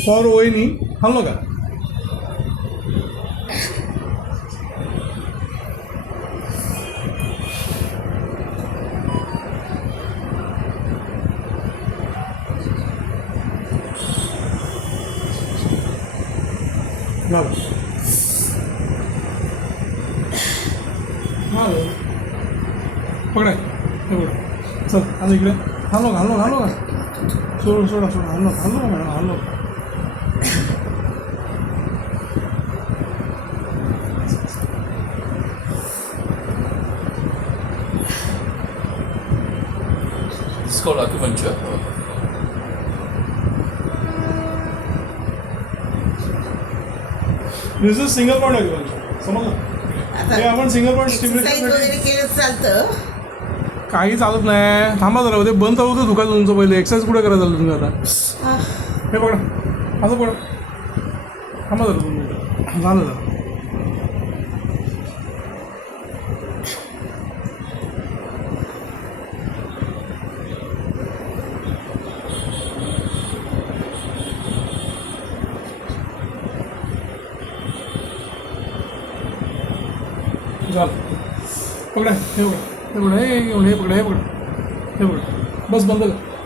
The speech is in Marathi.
फॉर वहिनी हल्लो का झालं पकडाय चल आता इकडे हल्लो का सोडा हल्लो का मॅडम हल्लो It's called acupuncture. This is single point आहे समजलं हे आपण सिंगल पॉईंट एक्सरसाइज वगैरे केलं चालतं. काही चालत नाही थांबा जरा ते बंद होतं दुखायचं तुमचं पहिले एक्सरसाइज कुठे करायला चाललं तुम्ही आता हे पकडा असं पडा थांबा जरा तुम्ही झालं जरा झालं पकडा हे पकडा हे पकडा हे पकडा हे पकडा बस बंद कर